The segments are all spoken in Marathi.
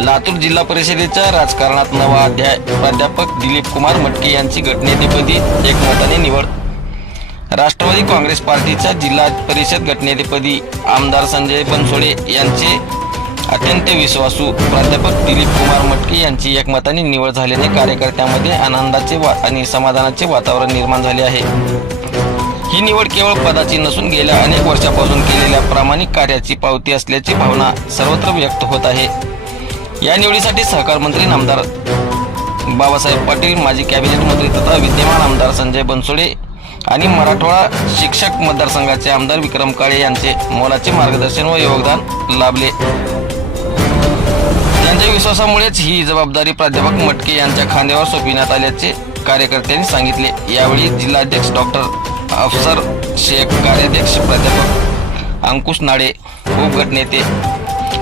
लातूर जिल्हा परिषदेच्या राजकारणात नवा अध्याय. प्राध्यापक दिलीप कुमार मटके यांची गटनेतेपदी एकमताने निवड. राष्ट्रवादी काँग्रेस पार्टीच्या जिल्हा परिषद गटनेतेपदी आमदार संजय बनसोडे यांचे अत्यंत विश्वासू प्राध्यापक दिलीप कुमार मटके यांची एकमताने निवड झाल्याने कार्यकर्त्यांमध्ये आनंदाचे आणि समाधानाचे वातावरण निर्माण झाले आहे. ही निवड केवळ पदाची नसून गेल्या अनेक वर्षापासून केलेल्या प्रामाणिक कार्याची पावती असल्याची भावना सर्वत्र व्यक्त होत आहे. या निवडीसाठी सहकार मंत्री नामदार बाबासाहेब पाटील, माजी कॅबिनेट मंत्री तथा विद्यमान आमदार संजय बनसोडे आणि मराठवाडा शिक्षक मतदारसंघाचे आमदार विक्रम काळे यांचे मोलाचे मार्गदर्शन व योगदान लाभले. त्यांच्या विश्वासामुळेच ही जबाबदारी प्राध्यापक मटके यांच्या खांद्यावर सोपविण्यात आल्याचे कार्यकर्त्यांनी सांगितले. यावेळी जिल्हाध्यक्ष डॉक्टर अफसर शेख, कार्याध्यक्ष प्राध्यापक अंकुश नाडे, उपगटनेते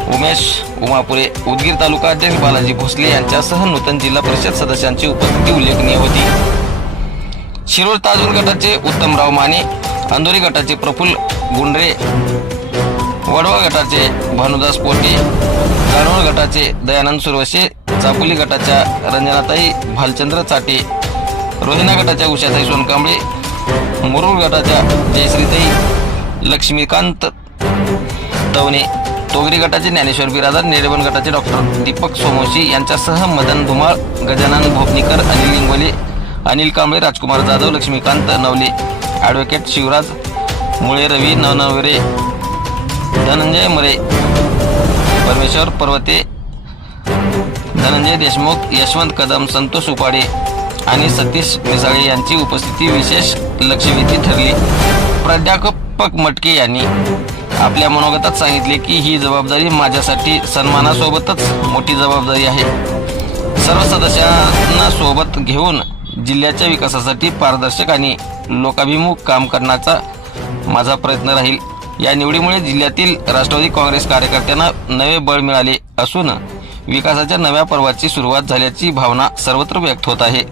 उमेश उमापुरे, उदगीर तालुका अध्यक्ष बालाजी भोसले यांच्यासह नूतन जिल्हा परिषद सदस्यांची उपस्थिती उल्लेखनीय होती. शिरोळ ताजूर गटाचे उत्तमराव माने, अंधोरी गटाचे प्रफुल्ल गुंडरे, वडवा गटाचे भानुदास पोटे, जानोळ गटाचे दयानंद सुरवशे, चापोली गटाच्या रंजनाताई भालचंद्र चाटे, रोहिणा गटाच्या उषाताई सोनकांबळे, मुरुड गटाच्या जयश्रीताई लक्ष्मीकांत तवणे, तोगरी गटाचे ज्ञानेश्वर बिरादर, नेरेबन गटाचे डॉक्टर दीपक सोमोशी यांच्यासह मदन धुमाळ, गजानन भोपनीकर, अनिल लिंगोले, अनिल कांबळे, राजकुमार जाधव, लक्ष्मीकांत नवले, ॲडव्होकेट शिवराज मुळे, रवी नवनवरे, धनंजय मरे, परमेश्वर पर्वते, धनंजय देशमुख, यशवंत कदम, संतोष उपाडे आणि सतीश मिसाळे यांची उपस्थिती विशेष लक्षवेधी ठरली. प्राध्यापक मटके यांनी आपल्या मनोगतात सांगितले की ही जबाबदारी माझ्यासाठी सन्मानासोबतच मोठी जबाबदारी आहे. सर्व सदस्यांना सोबत घेऊन जिल्ह्याच्या विकासासाठी पारदर्शक आणि लोकाभिमुख काम करण्याचा माझा प्रयत्न राहील. या निवडीमुळे जिल्ह्यातील राष्ट्रवादी काँग्रेस कार्यकर्त्यांना नवे बळ मिळाले असून विकासाच्या नव्या पर्वाची सुरुवात झाल्याची भावना सर्वत्र व्यक्त होत आहे.